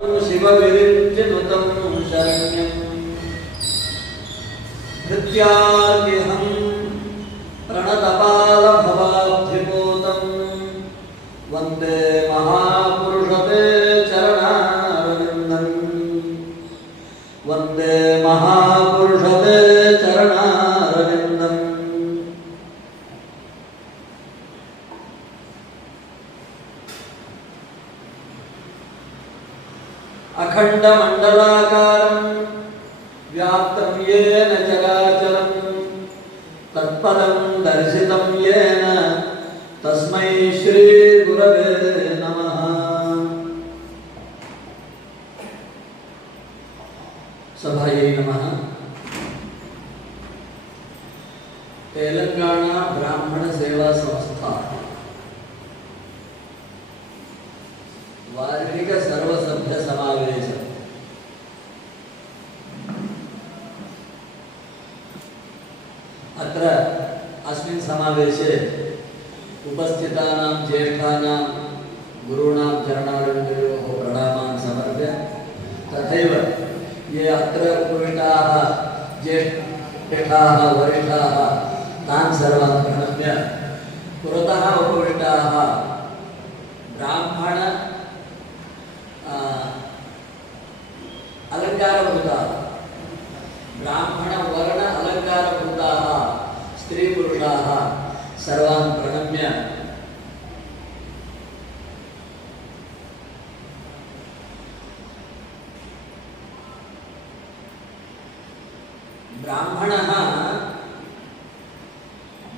शिवविरिञ्चिनुतं शरण्यं धृत्यार्यहं प्रणतपालभवाब्धिपूतं वन्दे महापुरुषते चरणारविन्दं वन्दे महापुरुषते चरणारविन्दम् अखण्डमण्डलाकारं व्याप्तं येन चराचरं तत्पदं दर्शितं येन तस्मै श्रीगुरवे नमः। सभायै नमः। तेलंगाना ब्राह्मण सेवा संस्था वार्षिक सर्वसभ्य समावेश अत्र अस्मिन् समावेशे उपस्थितानां ज्येष्ठानां गुरूणां चरणारविन्दयोः प्रणामान् समर्प्य तथैव ये अत्र उपविष्टाः ज्येष्ठाः वरिष्ठाः तान् सर्वान् प्रणम्य पुरतः उपविष्टाः ब्राह्मण अलंकारभूताः ब्राह्मण वर्ण अलंकारभूताः स्त्री पुरुषाः सर्वान् प्रणम्य ब्राह्मणः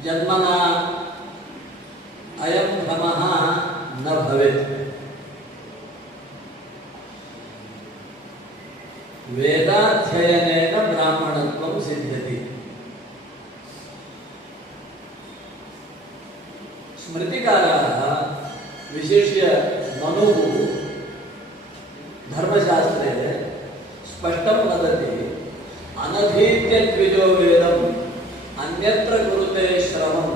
जन्मना अयं भ्रमः न भवेत्। वेदाध्ययनेन ब्राह्मणत्वं सिद्ध्यति। स्मृतिकाराः विशिष्य मनुः धर्मशास्त्रे स्पष्टं वदति अनधीत्य द्विजो वेदम् अन्यत्र कुरुते श्रवम्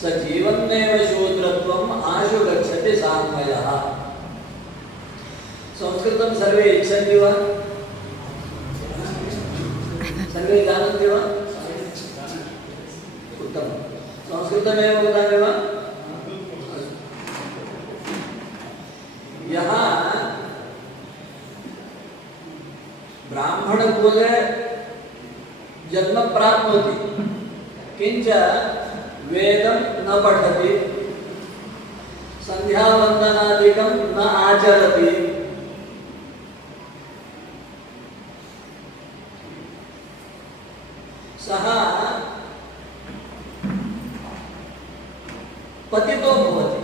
स जीवन्नेव शूद्रत्वम् आशु गच्छति सान्वयः। संस्कृतं सर्वे इच्छन्ति वा? सर्वे जानन्ति वा? उत्तमं। संस्कृतमेव वदामि वा? यः ब्राह्मणकुले जन्म प्राप्नोति किञ्च वेदं न पठति संध्यावन्दनादिकं न आचरति सः पतितो भवति।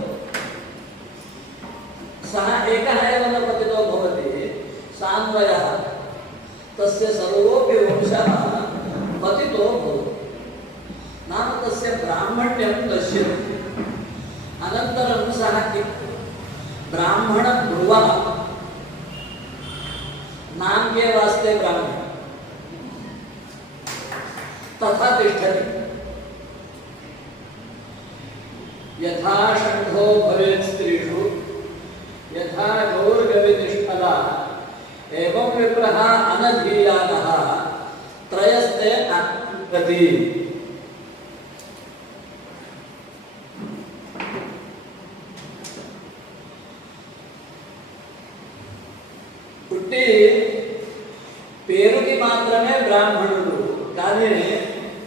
सः एकः एव न पतितो भवति, सान्वयः तस्य सर्वोऽपि वंशः पतितो भवति। नाम तस्य ब्राह्मण्यं नश्यति। अनन्तरं सः ब्राह्मणध्रुवः नाम के वास्ते ब्राह्मण तथा तिष्ठति। यथा षण्ढो भवेत् स्त्रीषु यथा गौर्गविनिष्फला एवं विप्रः अनधीयानः त्रयस्ते नागति। పుట్టి పేరుకి మాత్రమే బ్రాహ్మణుడు కానీ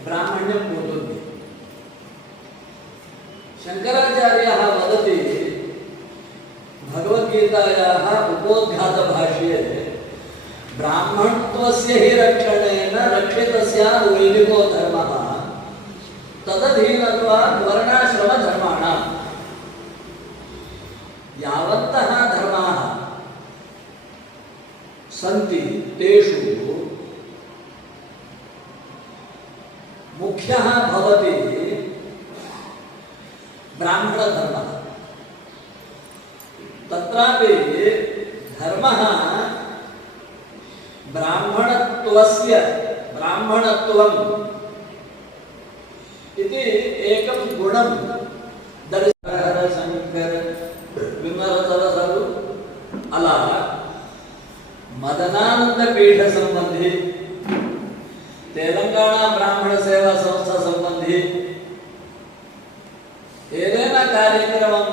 బ్రాహ్మణ్యం పోతుంది. శంకరాచార్యः వదతి భగవద్గీతాయాः उपोद्घातभाष्ये ब्राह्मणत्वस्य हि रक्षणेन रक्षितस्य वैदिको धर्मः तदधीनत्वात् वर्णाश्रमधर्माणां। यावन्तः धर्माः सन्ति तेषु मुख्यः भवति ब्राह्मणधर्मः। तत्रापि धर्मः ब्राह्मणत्वस्य ब्राह्मणत्वम् इति एकं गुणं दर्शय शङ्कर विमलतरसरु अला మదనానంద పీఠ సంబంధి, తెలంగాణ బ్రాహ్మణ సేవా సంస్థ సంబంధి ఏదైనా కార్యక్రమం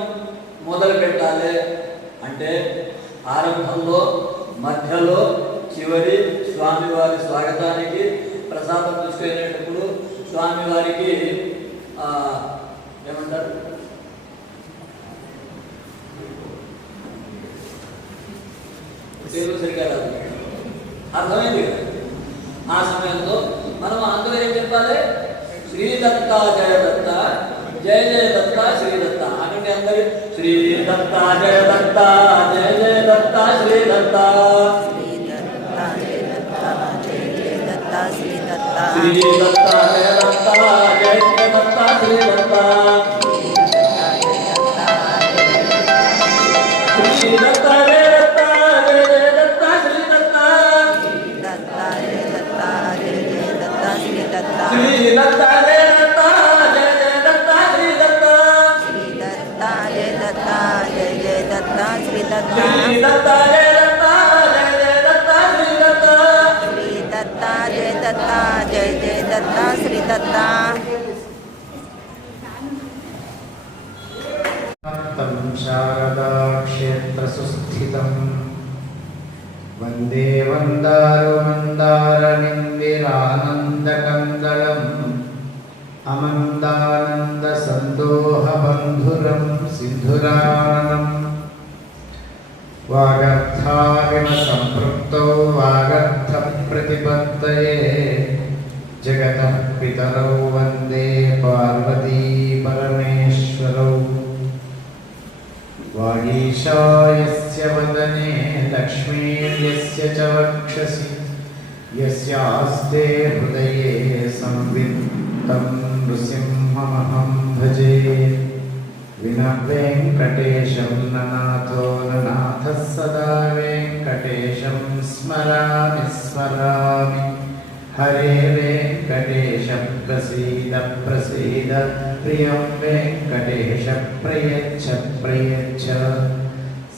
మొదలు పెట్టాలి అంటే ఆరంభంలో, మధ్యలో, చివరి స్వామివారి స్వాగతానికి ప్రసాదం తీసుకునేటప్పుడు స్వామివారికి ఏమంటారు, తెలుగు సరిగా రాదు, అర్థమైంది కదా. ఆ సమయంలో మనం అందరూ ఏం చెప్పాలి? శ్రీదత్త జయ దత్త, జయ జయ దత్త శ్రీదత్త అనండి అందరి. శ్రీదత్త జయ దత్త, జయ జయ దత్త శ్రీదత్త, శ్రీదత్త జయ దత్త, జయ జయ దత్త శ్రీదత్త, శ్రీదత్త జయ దత్త, జయ జయ దత్త శ్రీదత్త, శ్రీదత్త జయ దత్త, జయ జయ దత్త శ్రీదత్త, శ్రీదత్త జయ దత్త, జయ జయ దత్త శ్రీదత్త, శ్రీదత్త జయ దత్త, జయ జయ దత్త శ్రీదత్త, శ్రీదత్త జయ దత్త, జయ జయ దత్త శ్రీదత్త, శ్రీదత్త జయ దత్త, జయ జయ దత్త శ్రీదత్త, శ్రీదత్త జయ దత్త, జయ జయ దత్త శ్రీదత్త. శారదా క్షేత్ర సుస్థితం వందే వందారు మందారమిందిరానందకందళం అమందానంద సందోహ బంధురం సింధురానం వాగర్థావిమ సంపృక్తౌ వాగర్థ ప్రతిపత్తయే జగతః పితరౌ వందే పార్వతీ పరమేశ్వరౌ. వాగీశాయస్య వదనే లక్ష్మీర్యస్య చ వక్షసి యస్యాస్తే హృదయే సంవిత్తం నృసింహమహం భజే. వినా వెంకటేశం ననాథో ననాథः సదా వెంకటేశం స్మరామి స్మరామి. హరే వెంకటేశ ప్రసీద ప్రసీద ప్రియం వెంకటేశ ప్రయచ్చ ప్రయచ్చ.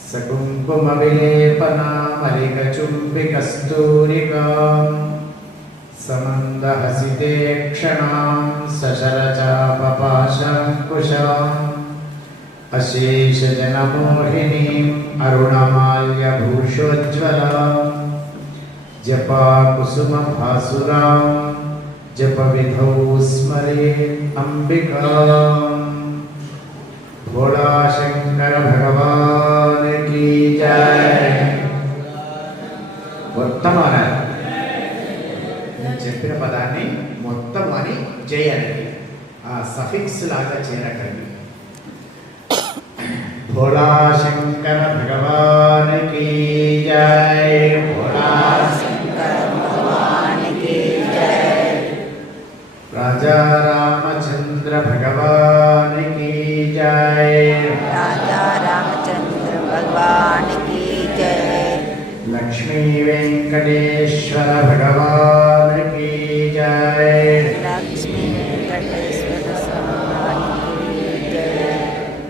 సకుంకుమ విలేపనామలిక చుంబి కస్తూరికాం సమందహసితే క్షణాం సశరచాపపాశాంకుశాం. అశేష జనమోహినీం అరుణమాల్యభూషోజ్వలాం జపా కుసుమ భాసురాం జప విధౌ స్మరే అంబికాం. భోళా శంకర భగవాన్ కీ జై. మొత్తం అనాలి, నేను చెప్పిన పదాన్ని మొత్తం అని చేయాలి, ఆ సఫిక్స్ లాగా చేరకండి. భోళా శంకర భగవాన్ కీ జై. భోళా राजा रामचंद्र भगवान की जय. राजा रामचंद्र भगवान की जय. लक्ष्मी वेंकटेश्वर भगवान की जय. लक्ष्मी वेंकटेश्वर स्वामी की जय.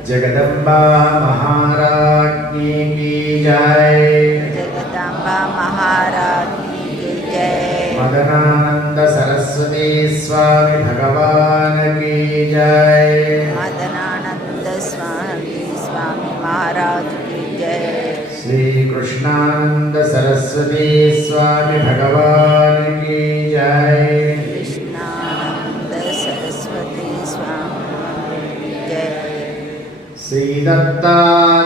जगदम्बा महाराज्ञी की जय. जगदम्बा महारानी की जय. मदनानंद सरस्वती स्वामी भगवान की जय. मदनानंद स्वामी स्वामी महाराज की जय. श्री कृष्णानंद सरस्वती स्वामी भगवान की जय. कृष्णानंद सरस्वती स्वामी की जय. श्री दत्ता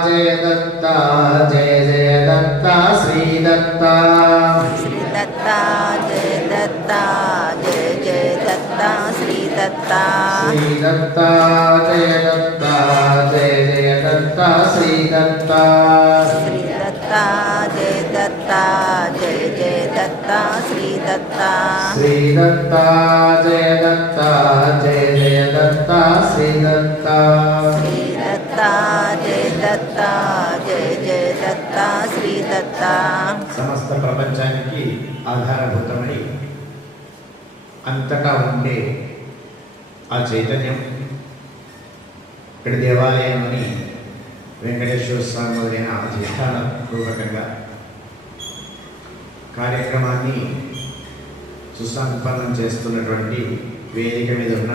जय दत्ता, जय जय दत्ता श्री दत्ता. श्री दत्ता जय दत्ता, जय जय दत्ता श्री दत्ता. श्री दत्ता जय दत्ता, जय जय दत्ता श्री दत्ता. श्री दत्ता जय दत्ता, जय जय दत्ता श्री दत्ता. श्री दत्ता जय दत्ता, जय जय दत्ता श्री दत्ता. श्री दत्ता जय दत्ता, जय जय दत्ता श्री दत्ता. సమస్త ప్రపంచానికి ఆధారభూతమై అంతటా ఉండే ఆ చైతన్యం ఇక్కడ దేవాలయంలోని వెంకటేశ్వర స్వామి మొదలైన అధిష్టాన రూపకంగా కార్యక్రమాన్ని సుసంపన్నం చేస్తున్నటువంటి వేదిక మీద ఉన్న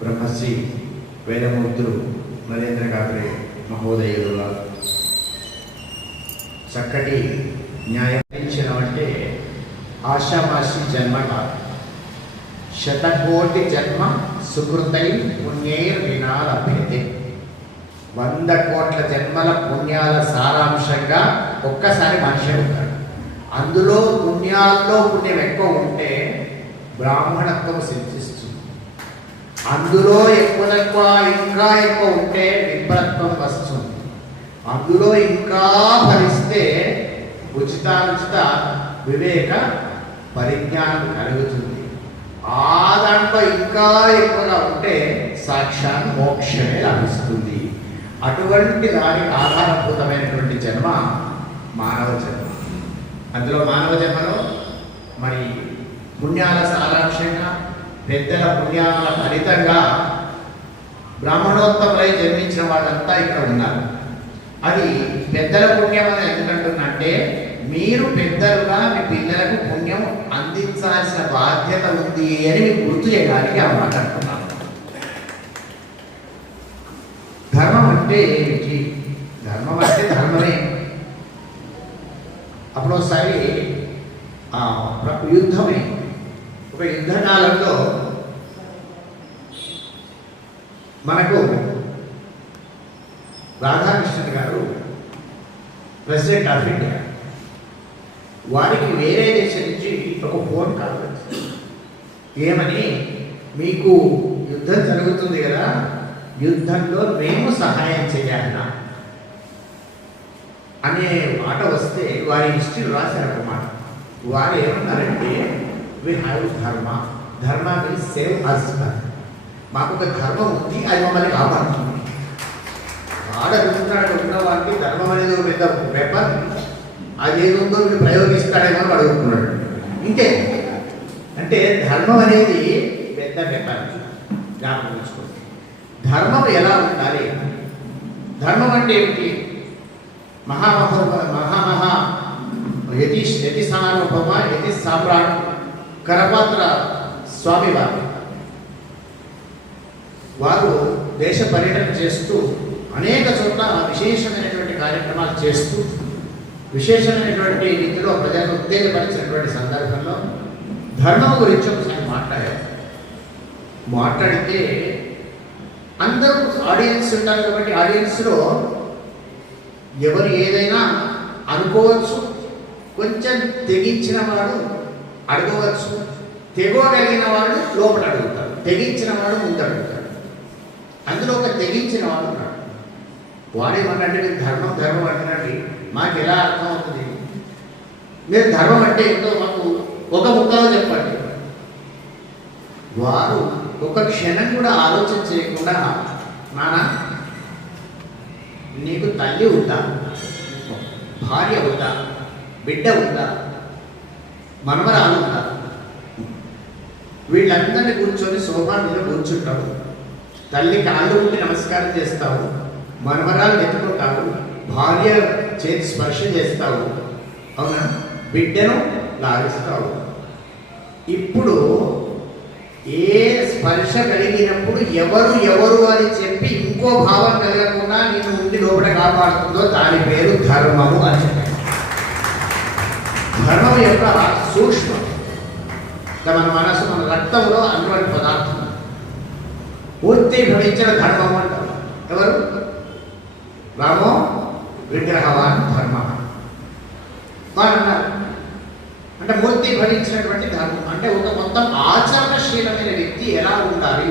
బ్రహ్మశ్రీ వేదమూర్తులు నరేంద్ర కాకరే మహోదయుల చక్కటి న్యాయం అంటే ఆశామాషి జన్మ కాదు. శతకోటి జన్మ సుకృతై పుణ్యైర్ వినాలభ్యతే. 100 కోట్ల జన్మల పుణ్యాల సారాంశంగా ఒక్కసారి మనిషి ఉంటాడు. అందులో పుణ్యాల్లో పుణ్యం ఎక్కువ ఉంటే బ్రాహ్మణత్వం సిద్ధిస్తుంది. అందులో ఎక్కువ ఇంకా ఎక్కువ ఉంటే విప్రత్వం వస్తుంది. అందులో ఇంకా ఫలిస్తే ఉచితానుచిత వివేక పరిజ్ఞానం కలుగుతుంది. ఆ దాంట్లో ఇంకా ఎక్కువగా ఉంటే సాక్షాత్ మోక్షమే లభిస్తుంది. అటువంటి దానికి ఆధారభూతమైనటువంటి జన్మ మానవ జన్మ. అందులో మానవ జన్మలో మరి పుణ్యాల సారాంశంగా పెద్దల పుణ్యాల ఫలితంగా బ్రాహ్మణోత్తములై జన్మించిన వాళ్ళంతా ఇక్కడ ఉన్నారు. అది పెద్దల పుణ్యం అని ఎందుకంటున్నంటే మీరు పెద్దలుగా మీ పిల్లలకు పుణ్యం అందించాల్సిన బాధ్యత ఉంది అని మీకు గుర్తు చేయడానికి ఆ మాట అంటున్నాను. ధర్మం అంటే ఏమిటి? ధర్మం అంటే ధర్మమే. అప్పుడు ఒకసారి యుద్ధమే. ఒక యుద్ధకాలంలో మనకు రాధాకృష్ణన్ గారు ప్రెసిడెంట్ ఆఫ్ ఇండియా, వారికి వేరే దేశం నుంచి ఒక ఫోన్ కాల్ వచ్చింది. ఏమని, మీకు యుద్ధం జరుగుతుంది కదా, యుద్ధంలో మేము సహాయం చేయాలన్నా అనే మాట వస్తే వారి హిస్టరీ రాశారన్నమాట. వారు ఏమన్నారంటే, వి హ్యావ్ ధర్మ, ధర్మ విల్ సేవ్ అస్. మాకు ఒక ధర్మం ఉంది, అది మమ్మల్ని కాపాడుతుంది. ఆడగుంటాడు ఉన్న వారికి ధర్మం అనేది ఒక పెద్ద వెపన్, అది ఏదుందో వీళ్ళు ప్రయోగిస్తాడేమో అడుగుతున్నాడు. ఇంతే. అంటే ధర్మం అనేది పెద్ద వెపన్. జ్ఞాపకం ఉంచుకోండి. ధర్మం ఎలా ఉండాలి? ధర్మం అంటే ఏమిటి? యతి సార్వభౌమ యతి సామ్రాట్ కరపాత్ర స్వామి వారు దేశ పర్యటన చేస్తూ అనేక చోట్ల విశేషమైనటువంటి కార్యక్రమాలు చేస్తూ విశేషమైనటువంటి రీతిలో ప్రజలను ఉత్తేజపరిచినటువంటి సందర్భంలో ధర్మం గురించి ఒకసారి మాట్లాడితే అందరూ ఆడియన్స్ ఉంటారు కాబట్టి ఆడియన్స్లో ఎవరు ఏదైనా అనుకోవచ్చు, కొంచెం తెగించిన వాడు అడగవచ్చు, తెగవగలిగిన వాడు లోపల అడుగుతారు, తెగించిన వాడు ముందు అడుగుతాడు. అందులో ఒక తెగించిన వాడు ఉన్నాడు. వాడేమన్నంటే మీరు ధర్మం అంటున్నట్టు మాకు ఎలా అర్థం అవుతుంది? మీరు ధర్మం అంటే ఏంటో మాకు ఒక ముక్కలో చెప్పండి. వారు ఒక క్షణం కూడా ఆలోచన చేయకుండా, నాన్న నీకు తల్లి ఉందా, భార్య ఉందా, బిడ్డ ఉందా, మనమరాలు ఉందా? వీళ్ళందరినీ కూర్చొని సోఫా మీద కూర్చుంటావు, తల్లి కాళ్ళు ఉండి నమస్కారం చేస్తావు, మనమరాలు ఎత్తుకుంటావు, భార్య చేతి స్పర్శ చేస్తావు, అవునా, బిడ్డను లాగిస్తావు. ఇప్పుడు ఏ స్పర్శ కలిగినప్పుడు ఎవరు అని చెప్పి ఇంకో భావం కలగకుండా నేను ఉండి లోపల కాపాడుతుందో దాని పేరు ధర్మము అని చెప్పాను. ధర్మం యొక్క సూక్ష్మం మన మనసు, మన రక్తంలో అటువంటి పదార్థం పూర్తి భవించిన ధర్మం అంటారు. ఎవరు? రామో విగ్రహవాన్ ధర్మ వారు అన్నారు. అంటే మూర్తి భరించినటువంటి ధర్మం అంటే ఒక మొత్తం ఆచరణశీలమైన వ్యక్తి ఎలా ఉండాలి,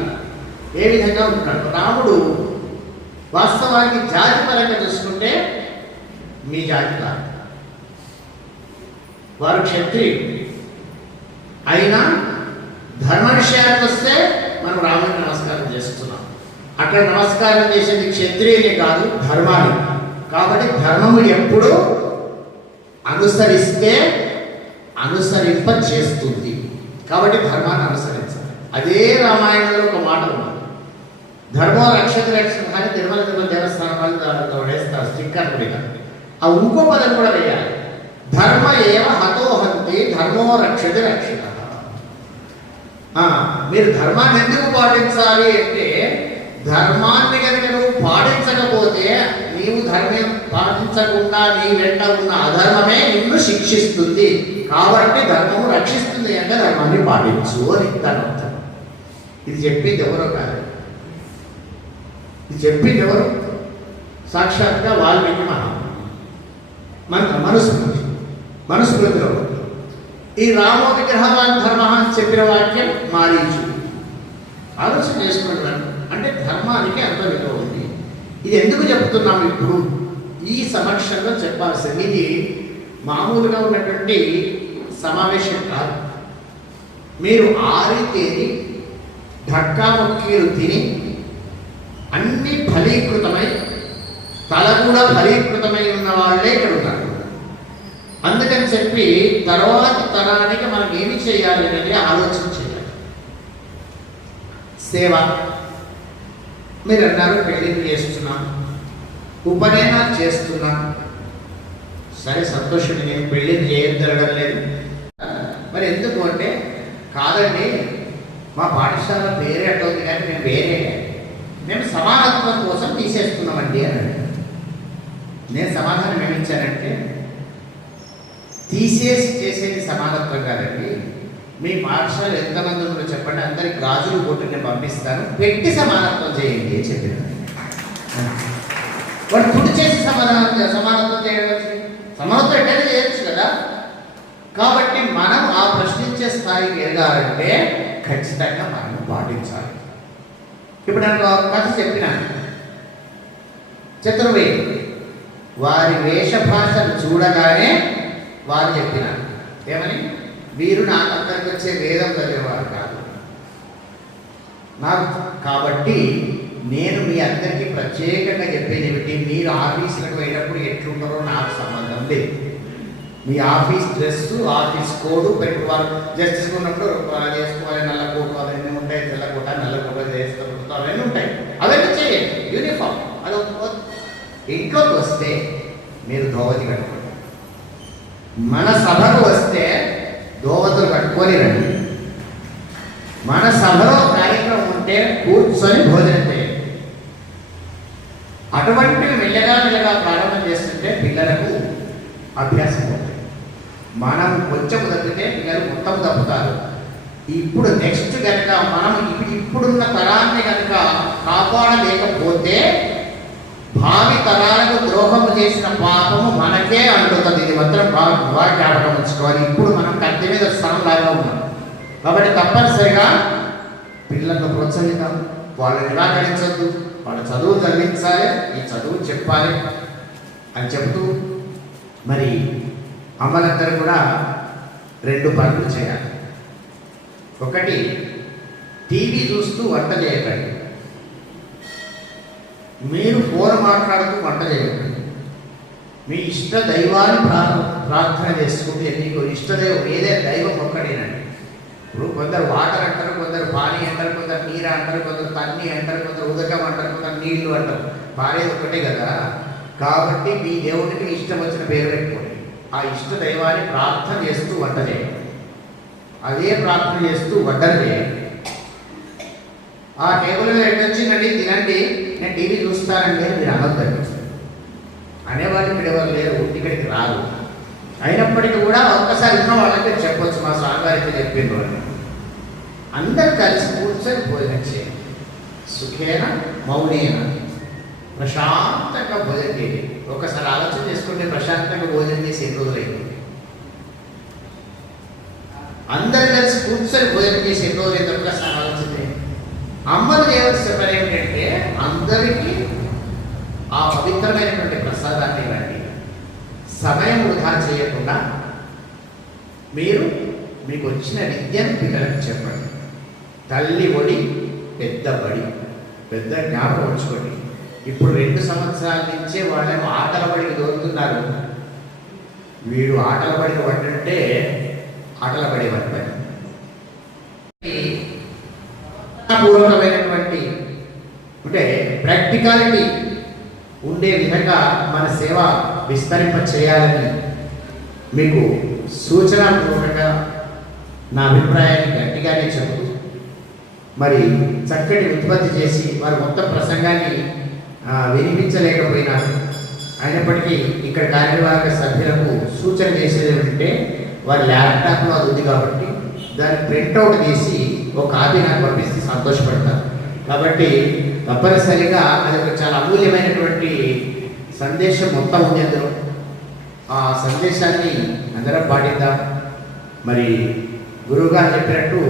ఏ విధంగా ఉంటాడు. రాముడు వాస్తవానికి జాతి పరంగా చూసుకుంటే మీ జాతి కాదు, వారు క్షత్రియుడు. అయినా ధర్మ విషయానికి వస్తే మనం రాముడికి నమస్కారం చేస్తున్నాం. అక్కడ నమస్కారం చేసేది క్షత్రియులే కాదు, ధర్మాన్ని. కాబట్టి ధర్మము ఎప్పుడు అనుసరింప చేస్తుంది. కాబట్టి ధర్మాన్ని అనుసరించాలి. అదే రామాయణంలో ఒక మాట ఉంది, ధర్మో రక్షతి రక్షణ కానీ తిరుమల దేవస్థానం వాళ్ళు వేస్తారు స్టిక్కర్ కూడా. ఆ ఇంకో పదం కూడా వేయాలి, ధర్మ ఏవ హతోహంతి ధర్మో రక్షతి రక్షిత. మీరు ధర్మాన్ని ఎందుకు పాటించాలి అంటే, ధర్మాన్ని కనుక నువ్వు పాటించకపోతే నీవు ధర్మం పాటించకుండా నీ వెంట ఉన్న అధర్మమే నిన్ను శిక్షిస్తుంది. కాబట్టి ధర్మము రక్షిస్తుంది అంటే ధర్మాన్ని పాటించు అని దాని అర్థం. ఇది చెప్పింది ఎవరో కాదు, ఇది చెప్పింది ఎవరు? సాక్షాత్గా వాల్మీకి మనుస్మృతిలో ఈ రామో విగ్రహవాన్ ధర్మ అని చెప్పిన వాక్యం మారీచు. ఆలోచన చేసుకుంటున్నాను అంటే ధర్మానికి అంత విలువ ఉంది. ఇది ఎందుకు చెప్తున్నాము ఇప్పుడు ఈ సమక్షంలో చెప్పాల్సింది. ఇది మామూలుగా ఉన్నటువంటి సమావేశం కాదు. మీరు ఆరితేరి ఢక్కా ముక్కీలు తిని అన్ని ఫలీకృతమై తల కూడా ఫలీకృతమై ఉన్న వాళ్ళే ఇక్కడ ఉన్నారు. అందుకని చెప్పి తర్వాత తరానికి మనం ఏమి చేయాలి అనేది ఆలోచన చేయాలి. సేవ మీరు అన్నారు, పెళ్ళిళ్ళు చేస్తున్నాం, ఉపనయనాలు చేస్తున్నాం. సరే సంతోషం, నేను పెళ్ళిళ్ళు చేయడం లేదు. మరి ఎందుకు అంటే, కాదండి మా పాఠశాల పేరే అట్టుంది కానీ మేము వేరే, మేము సమానత్వం కోసం తీసేస్తున్నామండి అని. నేను సమాధానం ఏమిచ్చానంటే, తీసేసి చేసేది సమానత్వం కాదండి. మీ పాఠశాల ఎంతమంది ఉన్నారో చెప్పండి, అందరికి గాజులు కొట్టు నేను పంపిస్తాను, పెట్టి సమానత్వం చేయండి అని చెప్పిన. వాడు పుట్టి చేసి సమానత్వం చేయవచ్చు, సమానత్వం ఎట్లయినా చేయొచ్చు కదా. కాబట్టి మనం ఆ ప్రశ్నించే స్థాయికి ఎదగాలంటే ఖచ్చితంగా మనం పాటించాలి. ఇప్పుడు నేను ఒక కథ చెప్పిన, చతుర్వేది వారి వేషభాషను చూడగానే వారు చెప్పిన ఏమని, వీరు నాకు అక్కడికి వచ్చే వేదం చదివేవారు కాదు నాకు. కాబట్టి నేను మీ అందరికీ ప్రత్యేకంగా చెప్పేది ఏమిటి, మీరు ఆఫీసులకు పోయినప్పుడు ఎట్లుంటారో నాకు సంబంధం లేదు. మీ ఆఫీస్ డ్రెస్, ఆఫీస్ కోడ్ పెట్టుకోవాలి. జస్టిస్ ఉన్నప్పుడు చేసుకోవాలి, నల్ల కోట్ అవన్నీ ఉంటాయి, తెల్ల కోట నల్ల కోట వేసుకోవడం అవన్నీ ఉంటాయి, అవన్నీ చేయండి. యూనిఫామ్ అది. ఇంట్లోకి వస్తే మీరు ధోవతి కట్టుకోండి. మన సభకు వస్తే ధోవతులు కట్టుకొని రండి. మన సభలో కార్యక్రమం ఉంటే కూర్చొని భోజనం చేయండి. అటువంటివి మెల్లగా ప్రారంభం చేస్తుంటే పిల్లలకు అభ్యాసం అవుతుంది. మనం కొంచెం తప్పితే పిల్లలు మొత్తం తప్పుతారు. ఇప్పుడు నెక్స్ట్ కనుక మనం ఇప్పుడున్న తరాన్ని కనుక కాపాడలేకపోతే భావి తరాలకు ద్రోహము చేసిన పాపము మనకే అంటుతుంది. ఇది మాత్రం బాగా జ్ఞాపకం ఉంచుకోవాలి. ఇప్పుడు మనం కత్తి మీద స్థానంలాగా ఉన్నాం. కాబట్టి తప్పనిసరిగా పిల్లలను ప్రోత్సహిద్దాం, వాళ్ళని నిరాకరించద్దు, వాళ్ళ చదువు చదివించాలి, ఈ చదువు చెప్పాలి అని చెబుతూ, మరి అమ్మలందరూ కూడా 2 పనులు చేయాలి. ఒకటి, టీవీ చూస్తూ వంట చేయకండి. మీరు ఫోన్ మాట్లాడుతూ వంట చేయకండి. మీ ఇష్ట దైవాన్ని ప్రార్థన చేసుకుంటే, మీకు ఇష్టదైవం ఏదే దైవం ఒక్కడేనండి. ఇప్పుడు కొందరు వాటర్ అంటారు, కొందరు పానీ అంటారు, కొందరు నీరు అంటారు, కొందరు తన్ని అంటారు, కొందరు ఉదకం అంటారు, కొందరు నీళ్లు అంటారు. పారేది ఒకటే కదా. కాబట్టి మీ దేవుడికి ఇష్టం వచ్చిన పేరు పెట్టుకోండి. ఆ ఇష్ట దైవాన్ని ప్రార్థన చేస్తూ వంట చేయండి. అదే ప్రార్థన చేస్తూ వంటలు చేయండి. ఆ టేబుల్ మీద ఎట్టొచ్చిందండి తినండి, నేను టీవీ చూస్తానండి అని మీరు అనొద్దండి. అనేవాళ్ళు ఇక్కడ ఎవరు లేరు, ఇక్కడికి రాదు. అయినప్పటికీ కూడా ఒక్కసారి ఉన్న వాళ్ళకి చెప్పొచ్చు, మా స్వామివారికి చెప్పింది వాళ్ళు. అందరు కలిసి కూర్చొని భోజనం చేయండి. సుఖేన మౌనేన, ప్రశాంతంగా భోజనం చేయండి. ఒకసారి ఆలోచన చేసుకుంటే ప్రశాంతంగా భోజనం చేసి ఎన్ని రోజులైంది? అందరు కలిసి కూర్చొని భోజనం చేసి ఎన్ని రోజులైంది? ఒక్కసారి ఆలోచన చేయండి. అమ్మలు చేయవలసిన పని ఏమిటంటే, అందరికీ ఆ పవిత్రమైనటువంటి ప్రసాదాన్ని ఇవ్వండి. సమయం వృధా చేయకుండా మీరు మీకు వచ్చిన విద్యను పిల్లలకు చెప్పండి. తల్లి ఒడి పెద్ద బడి, పెద్ద జ్ఞాపకం ఉంచుకోండి. ఇప్పుడు 2 సంవత్సరాల నుంచే వాళ్ళేమో ఆటల బడికి దొరుకుతున్నారు. వీడు ఆటల బడికి పడ్డంటే ఆటల బడి పడ్డారు. పూర్వకమైనటువంటి అంటే ప్రాక్టికాలిటీ ఉండే విధంగా మన సేవ విస్తరింప చేయాలని మీకు సూచనాపూర్వకంగా నా అభిప్రాయాన్ని గట్టిగానే చెబుతూ మరి చక్కటి ఉత్పత్తి చేసి వారు మొత్తం ప్రసంగాన్ని వినిపించలేకపోయినారు. అయినప్పటికీ ఇక్కడ కార్యనిర్వాహక సభ్యులకు సూచన చేసేది ఏమిటంటే వారి ల్యాప్టాప్లో అది ఉంది కాబట్టి దాన్ని ప్రింట్అవుట్ తీసి ఒక కాపీ నాకు పంపిస్తే సంతోషపడతారు. కాబట్టి తప్పనిసరిగా అది ఒక చాలా అమూల్యమైనటువంటి సందేశం మొత్తం ఉంది అందులో. ఆ సందేశాన్ని అందరం పాటిద్దాం. మరి గురువుగారు చెప్పినట్టు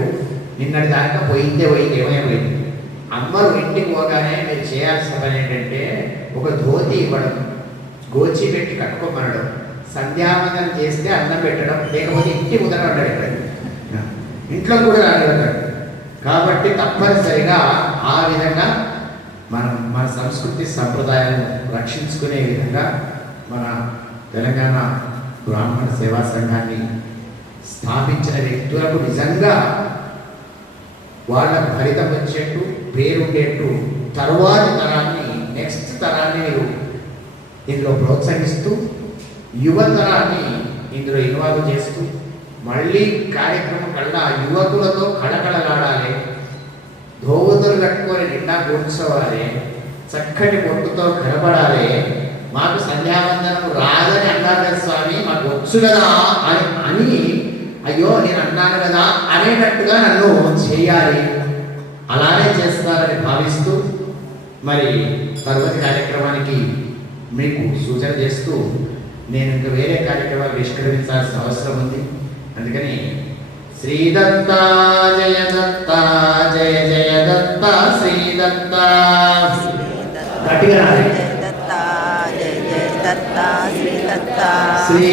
నిన్నటి దాకా పోయిందే ఏమైపోయింది. అమ్మరు ఇంటికి పోగానే మీరు చేయాల్సిన పని ఏంటంటే ఒక ధోతి ఇవ్వడం, గోచి పెట్టి కట్టుకోమనడం, సంధ్యావందనం చేస్తే అన్నం పెట్టడం, లేకపోతే ఇంటి ముందర ఉంటాడు ఇక్కడ, ఇంట్లో కూడా రానివ్వతాడు. కాబట్టి తప్పనిసరిగా ఆ విధంగా మనం మన సంస్కృతి సంప్రదాయాలను రక్షించుకునే విధంగా మన తెలంగాణ బ్రాహ్మణ సేవా సంఘాన్ని స్థాపించిన వ్యక్తులకు నిజంగా వాళ్ళకు ఫలితం వచ్చేట్టు, పేరుండేట్టు, తరువాతి తరాన్ని, నెక్స్ట్ తరాన్ని మీరు ఇందులో ప్రోత్సహిస్తూ యువతరాన్ని ఇందులో ఇన్వాల్వ్ చేస్తూ మళ్ళీ కార్యక్రమం కల్లా యువకులతో కళకళలాడాలి, ధోవతులు కట్టుకొని నిండా కూర్చోవాలి, చక్కటి పొట్టుతో కనబడాలి. మాకు సంధ్యావందనం రాదని అన్నారు కదా స్వామి, మాకు వచ్చు కదా అని అయ్యో నేను అన్నాను కదా అనేటట్టుగా నన్ను చేయాలి. అలానే చేస్తారని భావిస్తూ మరి తరువాతి కార్యక్రమానికి మీకు సూచన చేస్తూ నేను ఇంకా వేరే కార్యక్రమాలు నిష్క్రమించాల్సిన అవసరం ఉంది. అందుకని శ్రీదత్త జయ దత్త, జయ జయ దత్త, శ్రీదత్త. గట్టిగా దత్త జయ జయ దత్త శ్రీ దత్త శ్రీ